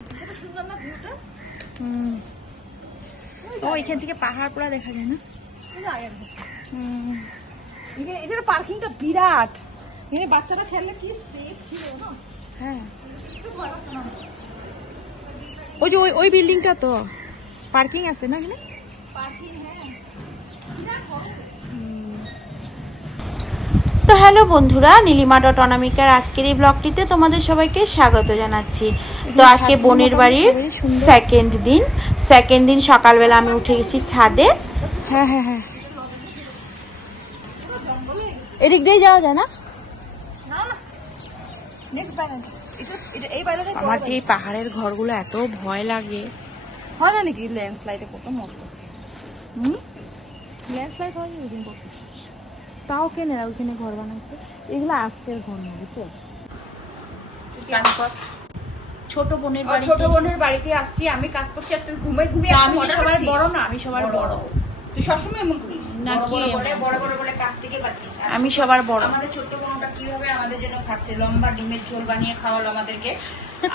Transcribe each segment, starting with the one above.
সুন্দর না ভিউটা? ও এখান থেকে পাহাড় পুরা দেখা যায় না? এটার পার্কিংটা বিরাট, এখানে বাচ্চারা খেললে কি সেফ ছিল না? হ্যাঁ, ওই যে ওই বিল্ডিংটা তো পার্কিং আছে না এখানে? পার্কিং তো হ্যালো বন্ধুরা, নীলিমা.অনামিকার আজকের এই ব্লগটিতে তোমাদের সবাইকে স্বাগত জানাচ্ছি। তো আজকে বোনের বাড়ির সেকেন্ড দিন সকালবেলা আমি উঠে গেছি ছাদে। হ্যাঁ হ্যাঁ হ্যাঁ, এদিক দিয়ে যাওয়া যায় না? আমার যে এই পাহাড়ের ঘরগুলো এত ভয় লাগে। হয় না নাকি ল্যান্ডস্লাইডে কত মরতেছে? ল্যান্ডস্লাইড হয় ওইদিন কত, তাও কেন ওইখানে ঘর বানাইছে? এগুলো আজকের ঘর না, বুঝছো? ছোট বোনের বাড়িতে আসছি আমি, কাজ করছি, একটা ঘুমিয়ে আমি সবার বড় না, আমি সবার বড়। তুই সবসময় এমন করিস নাকি? বড় বলে কাজ থেকে পাচ্ছিস। আমি সবার বড়। আমাদের ছোট্ট বোনটা কিভাবে আমাদের জন্য খাচ্ছে, লম্বা ডিমের ঝোল বানিয়ে খাওয়ালো আমাদেরকে।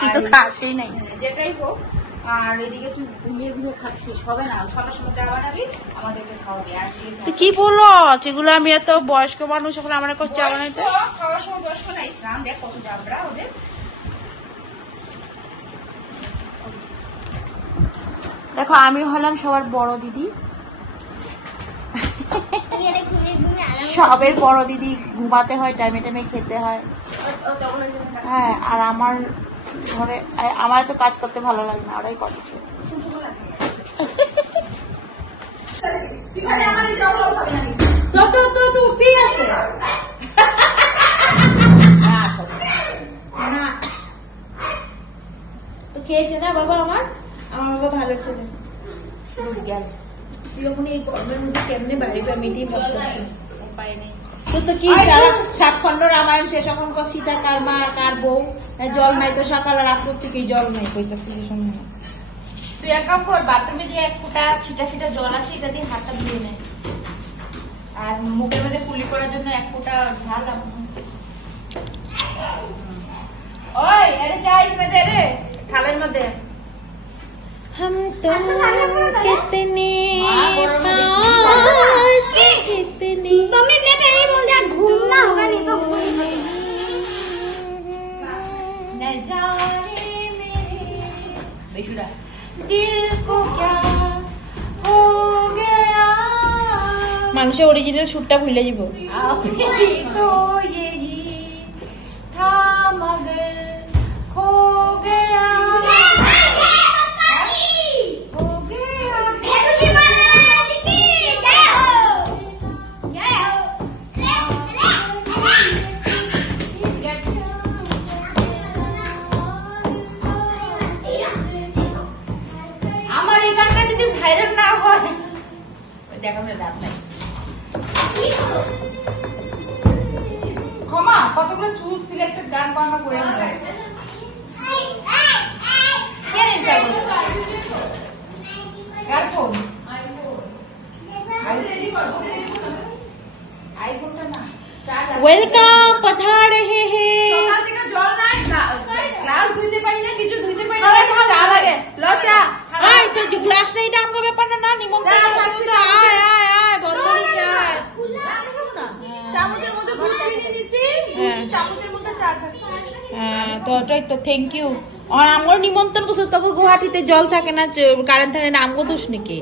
তুই তো খাসই নাই। যেটাই হোক, আর এদিকে তুই ঘুমিয়ে খাচ্ছিস, হবে না? সকাল সকাল চা বানাবি, আমাদেরকে খাওয়াবি। আর তুই কি বলো যেগুলো? আমি এত বয়স্ক মানুষ, এখন আমার চা বানাইতে খাওয়ার সময় বয়স্ক নাই। ইসলাম দেখ কত যাবরা ওদের। দেখো আমি হলাম সবার বড় দিদি, সবের বড় দিদি। ঘুমাতে হয়, টাইমে টাইমে খেতে হয়। হ্যাঁ, আর আমার ঘরে আমার তো কাজ করতে ভালো লাগে না, ওরাই করছে। খেয়েছে না বাবা? আমার বাবা ভালো ছেলে। যখন এই গরমের মধ্যে কেমনে বাড়িবে আমি এটাই ভাবতেছি। উপায় নেই তো কি, সাত খন্ড রামায়ণ শেষ, এখন সীতা কার মা কার বউ, জল নাই তো সকাল রাত থেকে জল নাই কইতাছি। তুই এক কাম কর, বাথরুমে দিয়ে এক ফোঁটা ছিটা ছিটা জল আছে, এটা দিয়ে হাতটা ধুয়ে নেয়। আর মুখের মধ্যে কুলি করার জন্য এক ফোঁটা ঝাল। ওই আরে চা এখানে দে রে, থালের মধ্যে। हम तो कितने पास कितने, मम्मी मैं पहले बोल दिया घूमना होगा, नहीं तो न जाने मेरे बेशुरा दिल को क्या हो गया। মানুষের অরিজিনাল সুরটা ভুলে যাব। अभी तो यही था मगर खो गया। ক্ষমা কতগুলো চুজ সিলেক্টেড গান করা করে আইফোনটা না। ওয়েলকাম পথার হে হে। সকাল থেকে জল নাই, গ্লাস ধুইতে পারি না, কিছু ধুইতে পারি না। চা লাগে, ল চা। আয় তো যে গ্লাস নাই, এটা আমগো ব্যাপার না। নিমন্ত্রণ আসছে তো, আয় আয় আয়, বন্ধ হইছে। আয় চামচের মধ্যে দুধ চিনি দিছি, চামচের মধ্যে চা ছাড়ছি। হ্যাঁ তো ওটাই তো, থ্যাংক ইউ। আর আমগো নিমন্ত্রণ করছো, তোকে গুয়াহাটিতে জল থাকে না, কারেন্ট থাকে না, আমগো দোষ নাকি?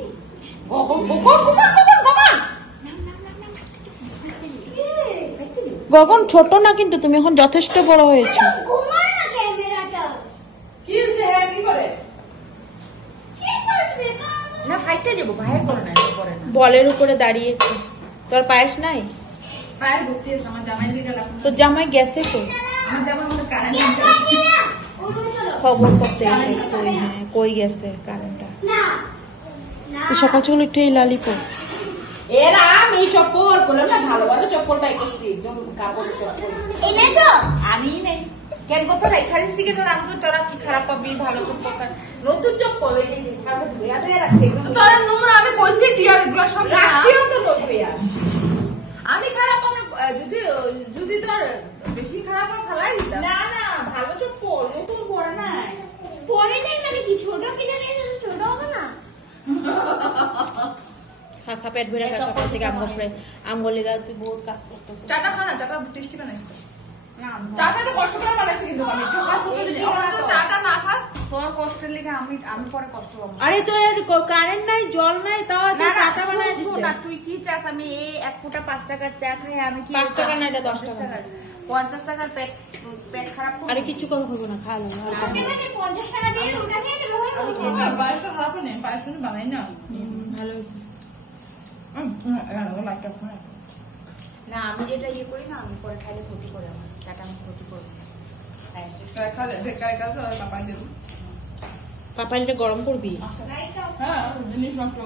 গগন ছোট না, কিন্তু তুমি এখন যথেষ্ট বড় হয়েছো। घुमाना कैमराটা কি হইছে? হ্যাঁ কি করে না ফাইটে যাবো, বাইরে করে না, করে না। বলের উপরে দাঁড়িয়েছে। তোর পায়েস নাই? বাইরে ভর্তি আছে, আমার জামাই দিকে লাগবে। তোর জামাই গেছে তো? আমার জামাই মনে কারেন্ট খবর করতে এসে কই, হ্যাঁ কই গেছে কারেন্টটা? না তো সকাল সকাল একটু এই লালিপো। এরা আমি চপ্পল বললাম না, ভালো ভালো চপ্পল বাই করছি, একদম কাপড় চপ্পল এনেছো? আনি নেই কেন কথা রেখা দিচ্ছি, কিন্তু আমি তোরা কি খারাপ পাবি? ভালো চপ্পল, নতুন চপ্পল ধুয়া ধুয়ে রাখছি। তোরা নোংরা, আমি কইছি টিয়ার এগুলো সব রাখছিও তো নোংরা। আমি খারাপ, যদি তোর বেশি খারাপ ফেলাই দিতাম। না না ভালো চপ্পল নতুন পরে নাই পরে নেই মানে কি ছোট কিনে নিয়ে ছোট হবে না খা পেট ভরে খা সকাল থেকে আমগলিগা তুই বহুত কাজ করতেছিস চাটা খা না চাটা টেস্টি বানাইছিস চাটা তো কষ্ট করে বানাইছি কিন্তু আমি সকাল থেকে দিলি আমার তো চাটা না খাস তোর কষ্টের লেগে আমি পরে কষ্ট পাবো আরে তো কারেন্ট নাই জল নাই তাও তুই চাটা বানাই দিছিস না তুই কি চাস আমি এই 1 ফোঁটা 5 টাকার চা খাই আমি কি 5 টাকা না এটা 10 টাকা 50 টাকার পেট খারাপ করব আরে কিছু করে খাবো না খা লো আপনি 50 টাকা দিয়ে ওটা নিয়ে নেবো বাইশটা খারাপ নেই 22 মিনিট বানাই না ভালো হইছে না আমি যেটা ইয়ে করি না আমি পরে খাইলে ক্ষতি করে আমার চাটা আমি ক্ষতি করবো পাপাইটা গরম করবি হ্যাঁ জিনিস নষ্ট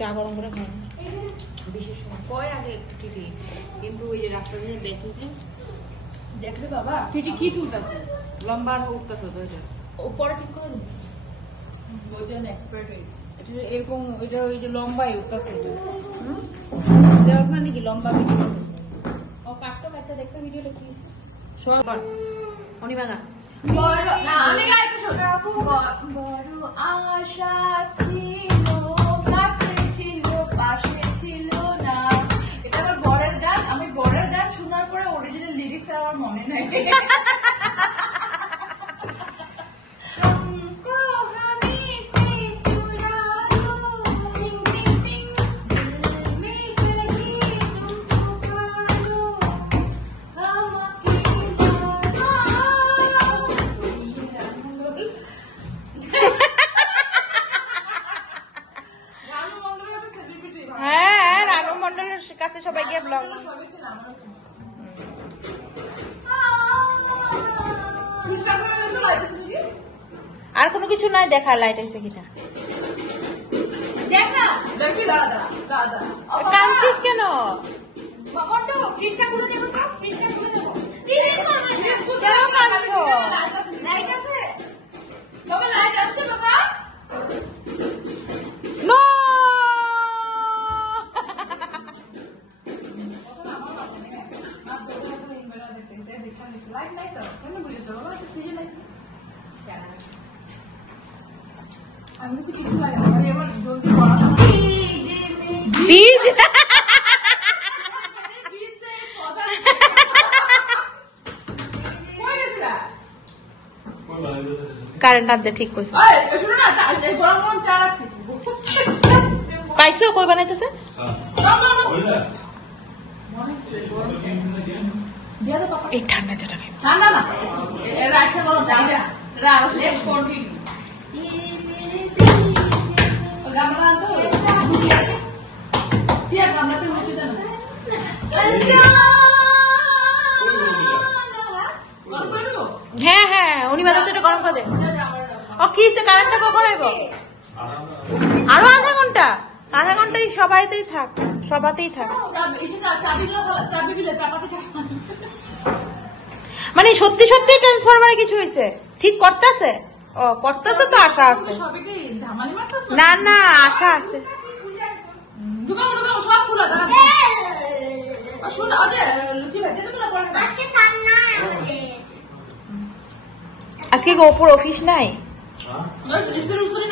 চা গরম করে খাই বিশেষ সময় কয় আগে একটু টিটি কিন্তু ওই যে রাস্তা দিয়ে বেঁচেছে দেখলে বাবা টিটি কি তুলতেছে লম্বা উঠতেছে তো এটা উপরে ঠিক করে দিন বোঝেন এক্সপার্ট হয়েছে এরকম ওইটা ওই যে লম্বাই উঠতেছে এটা দেওয়াস না নাকি লম্বা ভিডিও করতেছে ও কাটতে দেখতে ভিডিওটা কি হইছে সব অনিমাগা বড় না আমি গাইতে শোনাবো বড় আশা ছিল কাছে ছিল পাশে ছিল না এটা আমার বরের গান আমি বরের গান শোনার পরে অরিজিনাল লিরিক্স আমার মনে নাই কাছে সবাই গিয়ে ব্লগ আর কোনো কিছু নাই দেখার লাইট আছে কিনা দেখ না দেখবি দাদা দাদা কাঁদছিস কেন বাবাটা ফ্রিজটা খুলে দেবো তো ফ্রিজটা খুলে দেবো কেন কাঁদছো লাইট আছে বাবা লাইট আছে বাবা নো লাইট নাই তো কেমন বুঝেছো বাবা ফ্রিজে লাইট আমি কিছু কিছু লাগে আমার এবার জলদি পড়াশোনা বীজ কারেন্ট আনতে ঠিক কইছে পাইছো কই বানাইতেছে এই ঠান্ডা চাটা খাই ঠান্ডা না রাখা গরম এটা লেটস কন্টিনিউ গামলা তো দিয়া গামলাতে হচ্ছে না গরম করে দেবো হ্যাঁ হ্যাঁ উনি বাজাতে এটা গরম করে দে ও কি সে কারেন্টটা কখন আইব আরো আধা ঘন্টাই সবাইতেই থাক সবাতেই থাক মানে সত্যি সত্যি ট্রান্সফরমারে কিছু হয়েছে ঠিক করতেছে ও করতেছে তো আশা আছে না না আশা আছে সব খোলা আজকে গোপুর অফিস নাই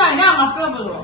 নাই না মাত্র বলবো